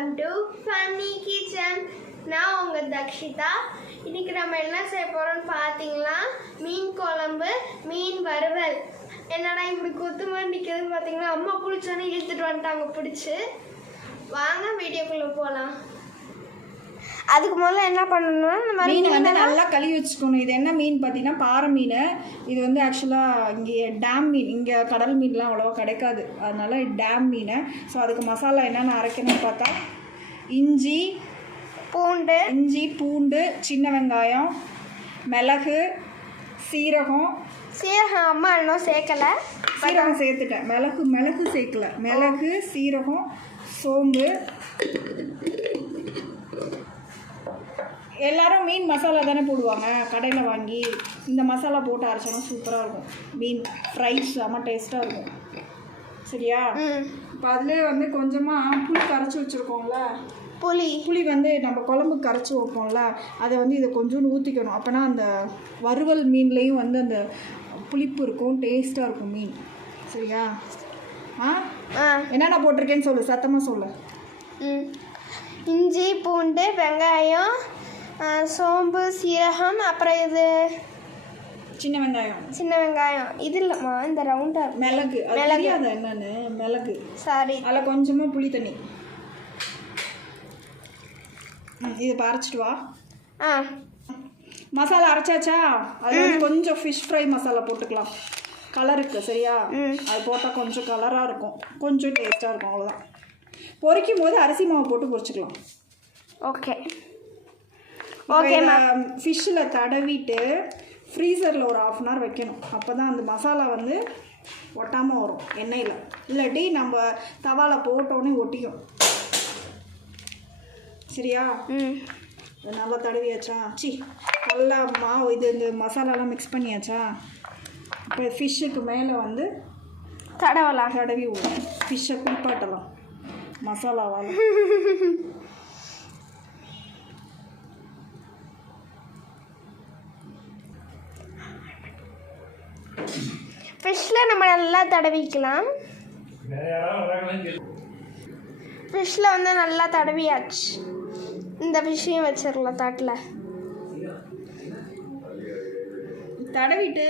Welcome to funny kitchen நான் உங்கள் தக்ஷிதா. இன்னைக்கு நம்ம என்ன செய்ய போகிறோம்னு பார்த்தீங்கன்னா மீன் குழம்பு மீன் வறுவல். என்னடா இப்படி குத்து மாதிரி நிற்கிறதுன்னு பார்த்தீங்கன்னா அம்மா குளிச்சோன்னே இழுத்துட்டு வந்துட்டாங்க பிடிச்சி. வாங்க வீடியோக்குள்ளே போகலாம் அதுக்கு முதல்ல என்ன பண்ணணும்னா நம்ம மீன் வந்து நல்லா கழுவி வச்சுக்கணும். இது என்ன மீன் பார்த்தீங்கன்னா பாறை மீன். இது வந்து ஆக்சுவலாக இங்கே டேம் மீன். இங்கே கடல் மீன்லாம் அவ்வளோவா கிடைக்காது. அதனால டேம் மீன். ஸோ அதுக்கு மசாலா என்னென்ன அரைக்கணும்னு பார்த்தா இஞ்சி பூண்டு இஞ்சி பூண்டு சின்ன வெங்காயம் மிளகு சீரகம். சீரகம் அம்மா இன்னும் சேர்க்கலை. சீரகம் சேர்த்துட்டேன். மிளகு மிளகு சேர்க்கல. மிளகு சீரகம் சோம்பு. எல்லாரும் மீன் மசாலா தானே போடுவாங்க. கடையில் வாங்கி இந்த மசாலா போட்டு அரைச்சோன்னா சூப்பராக இருக்கும். மீன் ஃப்ரை செம்ம டேஸ்ட்டாக இருக்கும். சரியா? இப்போ அதுலேயே வந்து கொஞ்சமாக புளி கரைச்சி வச்சுருக்கோம்ல. புளி. புளி வந்து நம்ம குழம்பு கரைச்சி வைப்போம்ல அதை வந்து இதை கொஞ்சோண்டு ஊற்றிக்கணும் அப்போனா அந்த வறுவல் மீன்லேயும் வந்து அந்த புளிப்பு இருக்கும் டேஸ்ட்டாக இருக்கும் மீன். சரியா? ஆ? என்னென்ன போட்டிருக்கேன்னு சொல்லு சத்தமாக சொல்லு. ம். இஞ்சி பூண்டு வெங்காயம் சோம்பு சீரகம் அப்புறம் இது சின்ன வெங்காயம். சின்ன வெங்காயம். இது இல்லைம்மா இந்த ரவுண்டாக மிளகு. அது மிளகு. என்னன்னு? மிளகு. சாரி அதில் கொஞ்சமாக புளி தண்ணி. இதை இப்போ அரைச்சிட்டு வா. ஆ. மசாலா அரைச்சாச்சா? அது வந்து கொஞ்சம் ஃபிஷ் ஃப்ரை மசாலா போட்டுக்கலாம். கலருக்கு சரியா. அது போட்டால் கொஞ்சம் கலராக இருக்கும். கொஞ்சம் டேஸ்ட்டாக இருக்கும் அவ்வளோதான் பொரிக்கும் போது அரிசி மாவு போட்டு பொரிச்சுக்கலாம். ஓகே. ஓகே ஃபிஷ்ஷில் தடவிட்டு ஃப்ரீசரில் ஒரு ஆஃப் அன் ஹவர் வைக்கணும். அப்போ தான் அந்த மசாலா வந்து ஒட்டாமல் வரும் எண்ணெயில். இல்லாட்டி நம்ம தவால போட்டோன்னே ஒட்டிக்கும். சரியா? நல்லா தடவியாச்சா? சி நல்லா மாவு இது இந்த மசாலாலாம் மிக்ஸ் பண்ணியாச்சா? இப்போ ஃபிஷ்ஷுக்கு மேலே வந்து தடவலாம். தடவி விடும் ஃபிஷ்ஷை குளிப்பாட்டலாம். மசாலாவால். ஃபிஷ்ஷில் நம்ம நல்லா தடவிக்கலாம். ஃபிஷ்ஷில் வந்து நல்லா தடவியாச்சு. இந்த ஃபிஷ்ஷையும் வச்சிடலாம் தாட்டில். தடவிட்டு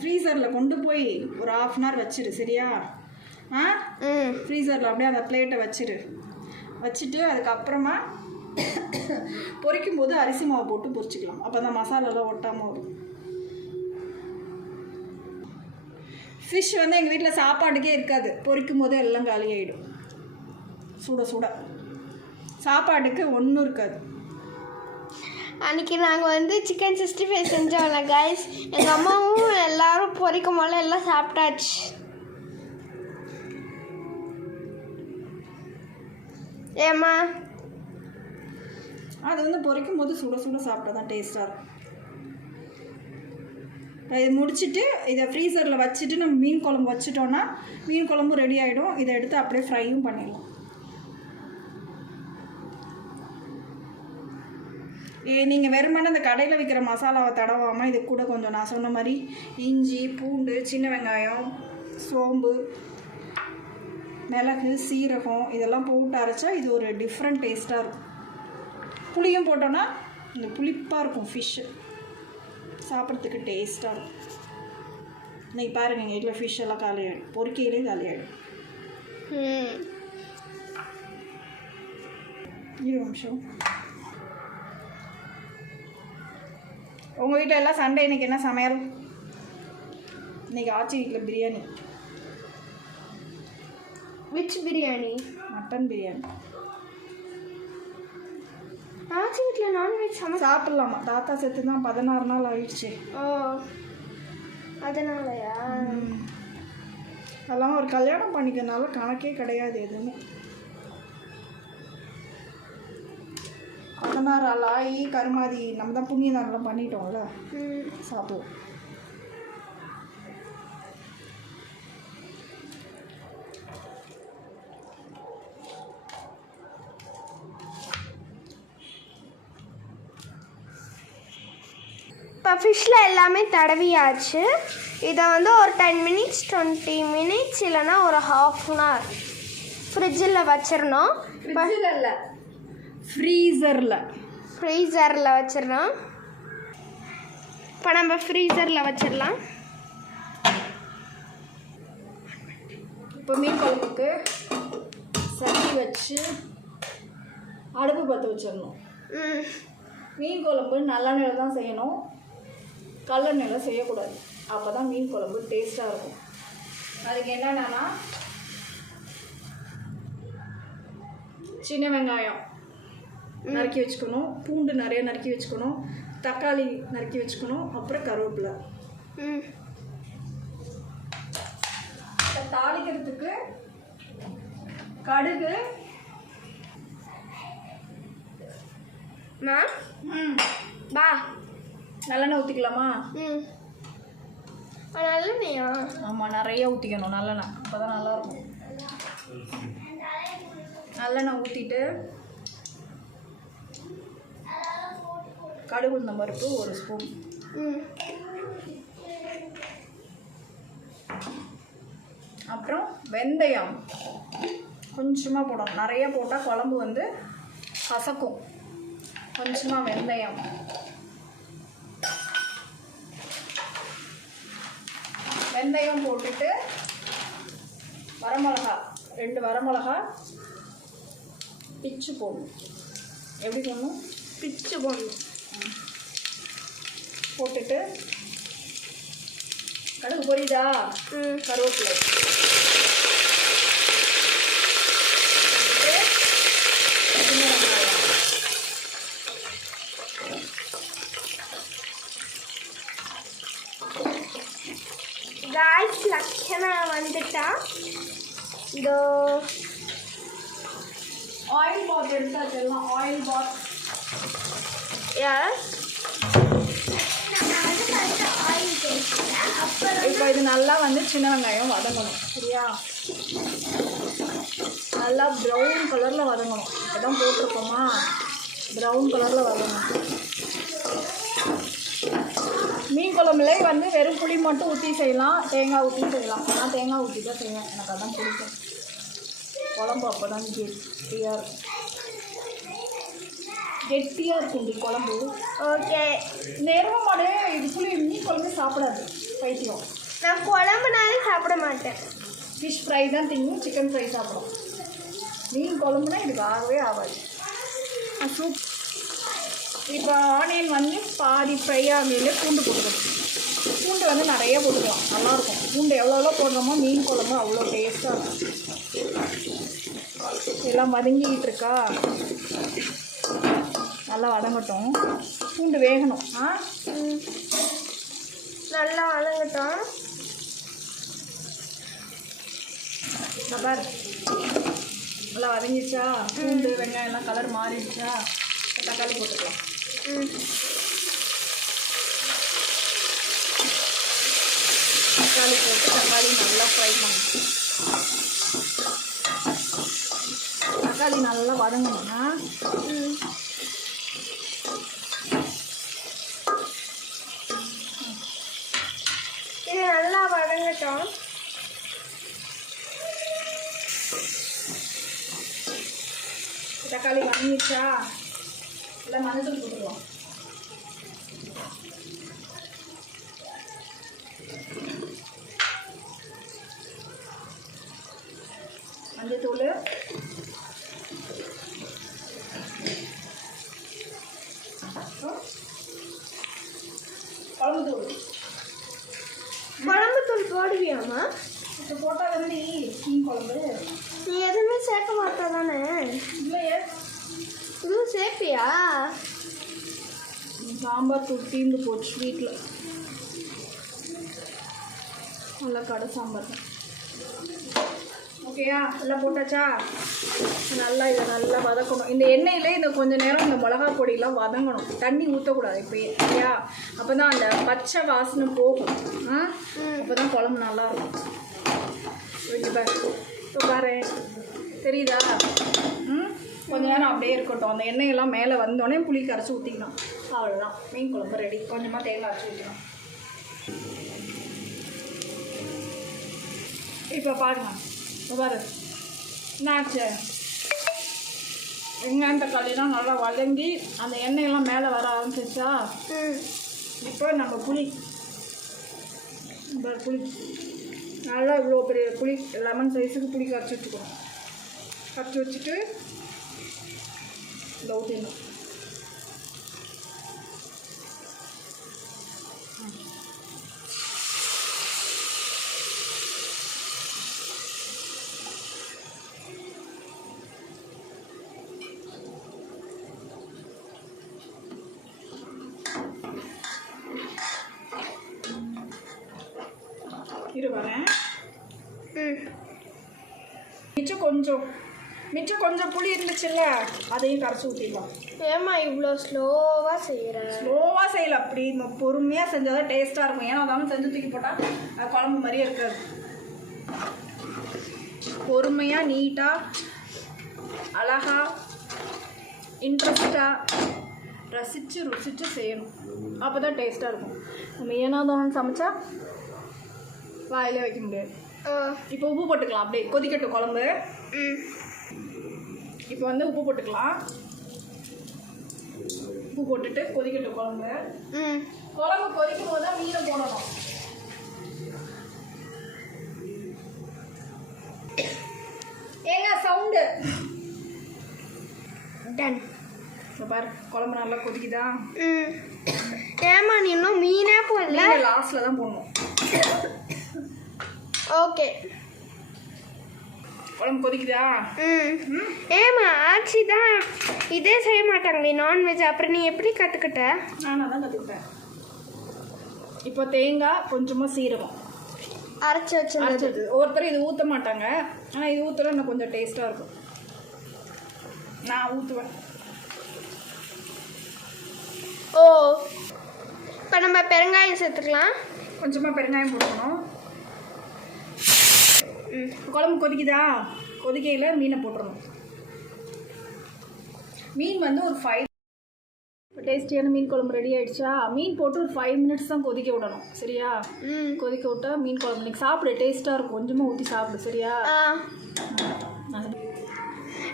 ஃப்ரீசரில் கொண்டு போய் ஒரு ஆஃப் அன் ஹவர் வச்சிரு சரியா? ஆ? ம். ஃப்ரீசரில் அப்படியே அந்த பிளேட்டை வச்சிரு. வச்சுட்டு அதுக்கப்புறமா பொரிக்கும் போது அரிசி மாவு போட்டு பொரிச்சிக்கலாம். அப்போ அந்த மசாலாலாம் ஒட்டாமல் வரும். ஃபிஷ் வந்து எங்கள் வீட்டில் சாப்பாட்டுக்கே இருக்காது. பொரிக்கும் போது எல்லாம் காலி ஆகிடும் சுட சுட. சாப்பாட்டுக்கு ஒன்றும் இருக்காது. அன்னைக்கு நாங்கள் வந்து சிக்கன் சிக்ஸ்டி ஃபைவ் செஞ்சோம்ல கைஸ் எங்கள் அம்மாவும் எல்லாரும் பொரிக்கும் போல எல்லாம் சாப்பிட்டாச்சு. ஏம்மா? அது வந்து பொரிக்கும் போது சுட சுட சாப்பிட்டா தான் டேஸ்ட்டாக இருக்கும். இது முடிச்சுட்டு இதை ஃப்ரீசரில் வச்சுட்டு நம்ம மீன் குழம்பு வச்சுட்டோன்னா மீன் குழம்பு ரெடி ஆகிடும் இதை எடுத்து அப்படியே ஃப்ரையும் பண்ணிடலாம். நீங்கள் வெறுமனே இந்த கடையில் விற்கிற மசாலாவை தடவாமல் இது கூட கொஞ்சம் நான் சொன்ன மாதிரி இஞ்சி பூண்டு சின்ன வெங்காயம் சோம்பு மிளகு சீரகம் இதெல்லாம் போட்டு அரைச்சா இது ஒரு டிஃப்ரெண்ட் டேஸ்ட்டாக இருக்கும். புளியும் போட்டோன்னா இந்த புளிப்பாக இருக்கும் ஃபிஷ்ஷு சாப்பிட்றதுக்கு டேஸ்ட்டாக இருக்கும். இன்னைக்கு பாருங்க எங்கள் வீட்டில் ஃபிஷ் எல்லாம் காலியாகிடும் பொறிக்கையிலே காலியாகிடும் இரு நிமிஷம். உங்கள் வீட்டில் எல்லாம் சண்டே இன்னைக்கு என்ன சமையல்? இன்னைக்கு ஆச்சி வீட்டில் பிரியாணி. விச் பிரியாணி மட்டன் பிரியாணி ஆச்சி வீட்டில் நான்வெஜ் சமை சாப்பிட்லாமா? தாத்தா செத்து தான் பதினாறு நாள் ஆயிடுச்சு. ஓ அதனாலயா? அதெல்லாம் ஒரு கல்யாணம் பண்ணிக்கிறதுனால கணக்கே கிடையாது எதுவுமே. ஆள் ஆகி கருமாதி நம்ம தான் புண்ணியதானெலாம் பண்ணிட்டோம்ல? சாப்பிடுவோம். இப்போ ஃபிஷ்ஷில் எல்லாமே தடவியாச்சு. இதை வந்து ஒரு டென் மினிட்ஸ் டுவெண்ட்டி மினிட்ஸ் இல்லைன்னா ஒரு ஹாஃப் அன் ஹவர் ஃப்ரிட்ஜில் வச்சிடணும். ஃப்ரீசரில் ஃப்ரீசரில் வச்சிடணும் இப்போ நம்ம ஃப்ரீசரில் வச்சிடலாம் இப்போ மீன் குழம்புக்கு சட்டி வச்சு அடுப்பு பற்ற வச்சிடணும் மீன் குழம்பு நல்லெண்ணெயில் தான் செய்யணும். கல்லெண்ணெயில் செய்யக்கூடாது. அப்போ தான் மீன் குழம்பு டேஸ்ட்டாக இருக்கும். அதுக்கு என்னென்னா சின்ன வெங்காயம். நறுக்கி வச்சுக்கணும். பூண்டு நிறைய நறுக்கி வச்சுக்கணும். தக்காளி நறுக்கி வச்சுக்கணும். அப்புறம் கருவேப்பிலை. தாளிக்கிறதுக்கு கடுகு. பா நல்லெண்ணெய் ஊற்றிக்கலாமா ம். நல்லெண்ணையா? ஆமாம் நிறைய ஊற்றிக்கணும் நல்லெண்ணெய். அப்போ தான் நல்லாயிருக்கும். நல்லெண்ணெய் ஊற்றிட்டு கடுகு உளுந்தம் பருப்பு ஒரு ஸ்பூன் அப்புறம் வெந்தயம். கொஞ்சமாக போடணும். நிறைய போட்டால் குழம்பு வந்து கசக்கும். கொஞ்சமாக வெந்தயம். வெந்தயம் போட்டுட்டு வரமிளகா ரெண்டு வரமிளகா பிச்சு போடணும். எப்படி போடணும்? பிச்சு போடணும். போட்டுட்டு கடுகு பொரியுதா? கருவேப்பிலை. காய்ஸ் லட்சணா வந்துட்டா. இதோ. ஆயில் பாத் எடுத்தாச்சு எல்லாம் ஆயில் பாத் இப்போ இது நல்லா வந்து சின்ன வெங்காயம் வதங்கணும். சரியா? நல்லா ப்ரௌன் கலரில் வதங்கணும். இப்போ தான் போட்டிருக்கோமா? ப்ரௌன் கலரில் வதங்கணும். மீன் குழம்புல வந்து வெறும் புளி மட்டும் ஊற்றி செய்யலாம். தேங்காய் ஊற்றி செய்யலாம். நான் தேங்காய் ஊற்றி தான் செய்வேன். எனக்கு அதான் பிடிக்கும். குழம்பு அப்போ தான் கெட்டியாக இருக்கும். கெட்டியாக இருக்கும் இப்படி குழம்பு. ஓகே. இந்த எருமை மாடு இது புளி மீன் குழம்பு சாப்பிடாது. பைத்தியம். நான் குழம்புனாலே சாப்பிட மாட்டேன். ஃபிஷ் ஃப்ரை தான் திங்கும் சிக்கன் ஃப்ரை சாப்பிடும். மீன் குழம்புனா இதுக்கு ஆகவே ஆகாது. சூப் இப்போ ஆனியன் வந்து பாதி ஃப்ரை ஆகலையிலே பூண்டு போட்டுக்கணும். பூண்டு வந்து நிறைய போட்டுக்கலாம். நல்லாயிருக்கும். பூண்டு எவ்வளோ எவ்வளோ போடுறோமோ மீன் குழம்பு அவ்வளோ டேஸ்ட்டாக இருக்கும். எல்லாம் வதங்கிக்கிட்டு இருக்கா? நல்லா வதங்கட்டும். பூண்டு வேகணும். ஆ. நல்லா வதங்கட்டும். பாரு. நல்லா வதங்கிடுச்சா? பூண்டு வெங்காயம் எல்லாம் கலர் மாறிடுச்சா? தக்காளி போட்டுக்கலாம். தக்காளி போட்டு தக்காளி நல்லா ஃப்ரை பண்ணணும் தக்காளி நல்லா வதங்கணும்னா ம் இது நல்லா வதங்கட்டும் தக்காளி வதங்கிடுச்சா இல்லை மஞ்சள் போட்டுக்கலாம் மஞ்சத்தூள் அப்புறம் குழம்பு தூள் குழம்பு தூள் போடுவியாமா இப்போ போட்டால் தானே மீன் குழம்பு நீ எதுவுமே சேர்க்க மாட்டா தானே இல்லையே சேர்ப்பியா சாம்பார் தூள் தீர்ந்து போச்சு வீட்டில் நல்லா கடை சாம்பார் தான். ஓகேயா? எல்லாம் போட்டாச்சா? நல்லா இதை நல்லா வதக்கணும். இந்த எண்ணெயிலே இந்த கொஞ்ச நேரம் இந்த மிளகா பொடியெல்லாம் வதங்கணும். தண்ணி ஊற்றக்கூடாது இப்போயே. சரியா? அப்போ தான் அந்த பச்சை வாசனை போகும். ஆ? அப்போ தான் குழம்பு நல்லா பாரு இப்போ பாரு தெரியுதா? ம்? கொஞ்ச நேரம் அப்படியே இருக்கட்டும். அந்த எண்ணெயெல்லாம் மேலே வந்தோடனே புளி கரைச்சி ஊற்றிக்கணும் அவ்வளோதான் மீன் குழம்பு ரெடி கொஞ்சமாக தேங்காய் அரைச்சி ஊற்றிக்கணும் இப்போ பாருங்க. பாரு. என்னாச்சு? வெங்காயம் தக்காளிலாம் நல்லா வதங்கி அந்த எண்ணெயெல்லாம் மேலே வர ஆரம்பிச்சிச்சா இப்போ நம்ம புளி. புளி. நல்லா இவ்வளோ பெரிய புளி லெமன் சைஸுக்கு புளி கரைச்சி வச்சுக்கணும். கரைச்சி வச்சுட்டு இந்த ஊற்றிடணும் இரு வரேன். ம். மிச்சம் கொஞ்சம். மிச்சம் கொஞ்சம் புளி இருந்துச்சுல்ல அதையும் கரைச்சி ஊற்றிடலாம் ஏம்மா இவ்வளோ ஸ்லோவாக செய்கிறேன் ஸ்லோவாக செய்யல அப்படி பொறுமையாக செஞ்சால் தான் டேஸ்ட்டாக இருக்கும். ஏன்னா அதாலும் செஞ்சு தூக்கி போட்டால் குழம்பு மாதிரியே இருக்காது. பொறுமையாக நீட்டாக அழகா இன்ட்ரெஸ்டாக ரசித்து ருசித்து செய்யணும். அப்போ தான் டேஸ்ட்டாக இருக்கும். நம்ம ஏனாதானு சமைச்சா வாயிலே வைக்க முடியாது. இப்போ உப்பு போட்டுக்கலாம் அப்படியே கொதிக்கட்டும் குழம்பு. இப்போ வந்து உப்பு போட்டுக்கலாம். உப்பு போட்டுட்டு கொதிக்கட்டும் குழம்பு. குழம்பு கொதிக்கும் போது தான் மீனை போடணும். ஏங்க சவுண்டு. டன் இப்போ பாரு குழம்பு நல்லா கொதிக்குதா? ம். ஏம்மா நீ இன்னும் மீனே போடல? லாஸ்ட்டில் தான் போடணும். ஓகே. குழம்பு கொதிக்குதா? ம். ம். ஏம்மா ஆச்சி தான் இதே செய்ய மாட்டாங்களே நான்வெஜ் அப்புறம் நீ எப்படி கற்றுக்கிட்ட நானாக தான் கற்றுக்கிட்டேன் இப்போ தேங்காய் கொஞ்சமாக சீரகம். அரைச்சி வச்சிருந்தது. அரைச்சது ஒவ்வொருத்தரும் இது ஊற்ற மாட்டாங்க. ஆனால் இது ஊற்றுல இன்னும் கொஞ்சம் டேஸ்ட்டாக இருக்கும். நான் ஊற்றுவேன் ஓ. இப்போ நம்ம பெருங்காயம் சேர்த்துக்கலாம். கொஞ்சமாக பெருங்காயம் போட்டுக்கணும் ம் குழம்பு கொதிக்குதா? கொதிக்கையில் மீனை போட்டுறணும். மீன் வந்து ஒரு ஃபைவ் டேஸ்டியான மீன் குழம்பு ரெடி ஆயிடுச்சா? மீன் போட்டு ஒரு ஃபைவ் மினிட்ஸ் தான் கொதிக்க விடணும் சரியா? ம். கொதிக்க விட்டா மீன் குழம்பு இன்னைக்கு சாப்பிடு டேஸ்ட்டாக இருக்கும். கொஞ்சமாக ஊற்றி சாப்பிடு சரியா?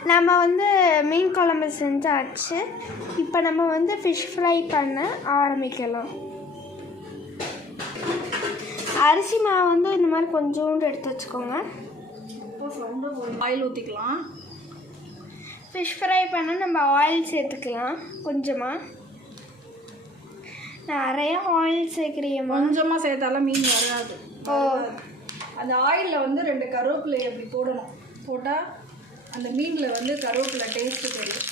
நம்ம வந்து மீன் குழம்பு செஞ்சாச்சு. இப்போ நம்ம வந்து ஃபிஷ் ஃப்ரை பண்ண ஆரம்பிக்கலாம். அரிசி மாவு வந்து இந்த மாதிரி கொஞ்சோண்டு எடுத்து வச்சுக்கோங்க. ஆயில் ஊற்றிக்கலாம் ஃபிஷ் ஃப்ரை பண்ண நம்ம ஆயில் சேர்த்துக்கலாம் கொஞ்சமாக நிறைய ஆயில் சேர்க்குறியம்மா கொஞ்சமாக சேர்த்தாலும் மீன் வராது. ஓ. அந்த ஆயிலில் வந்து ரெண்டு கருவேப்பிலை அப்படி போடணும். போட்டால் அந்த மீனில் வந்து கருவேப்பிலை டேஸ்ட்டு தெரியும்.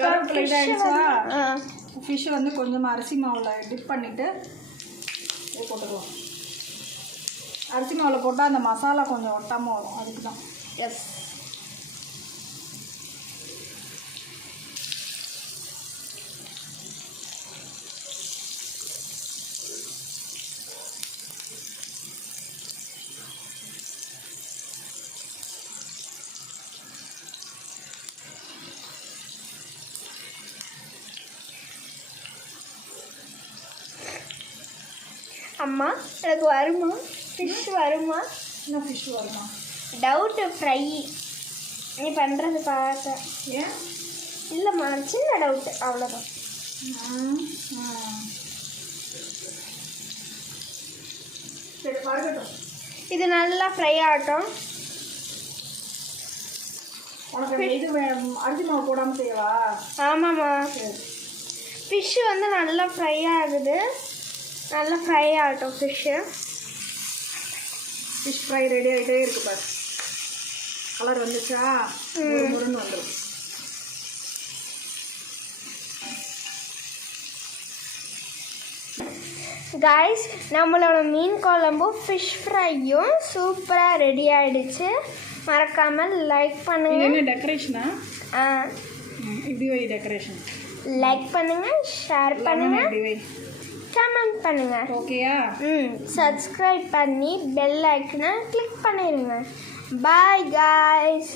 கருவேப்பிலை இதாகிடுச்சா ஃபிஷ்ஷை ஃபிஷ் வந்து கொஞ்சமாக அரிசி மாவில் டிப் பண்ணிவிட்டு இது போட்டுக்கலாம். அரிசி மாவில் போட்டால் அந்த மசாலா கொஞ்சம் ஒட்டாமல் வரும். அதுக்கு தான் எஸ் அம்மா எனக்கு வருமா? ஃபிஷ் வருமா? இன்னும் ஃபிஷ் வருமா? டவுட்டு ஃப்ரை நீ பண்ணுறது பார்க்க ஏன்? இல்லைம்மா சின்ன டவுட்டு அவ்வளோதான். சரி பறக்கட்டும் இது நல்லா ஃப்ரை ஆகட்டும். உனக்கு இது அரிசி மாவு போடாமல் செய்யவா? ஆமாம்மா. ஃபிஷ்ஷு வந்து நல்லா ஃப்ரை ஆகுது. நல்லா ஃப்ரை ஆகட்டும் ஃபிஷ்ஷு ஃபிஷ் ஃப்ரை ரெடி ஆகிட்டே இருக்கு பாரு. கலர் வந்துச்சா? முருன்னு வந்துடும் காய்ஸ் நம்மளோட மீன் குழம்பும் ஃபிஷ் ஃப்ரையும் சூப்பராக ரெடி ஆயிடுச்சு. மறக்காமல் லைக் இது பண்ணுங்க என்ன டெக்கரேஷனா ஆ, இப்படி டெக்கரேஷன் லைக் பண்ணுங்க ஷேர் லெமன் பண்ணுங்க இப்படி வை. கமெண்ட் பண்ணுங்க. ஓகேயா? ம் சப்ஸ்கிரைப் பண்ணி பெல் ஐக்கனை கிளிக் பண்ணிடுங்க பாய் காய்ஸ்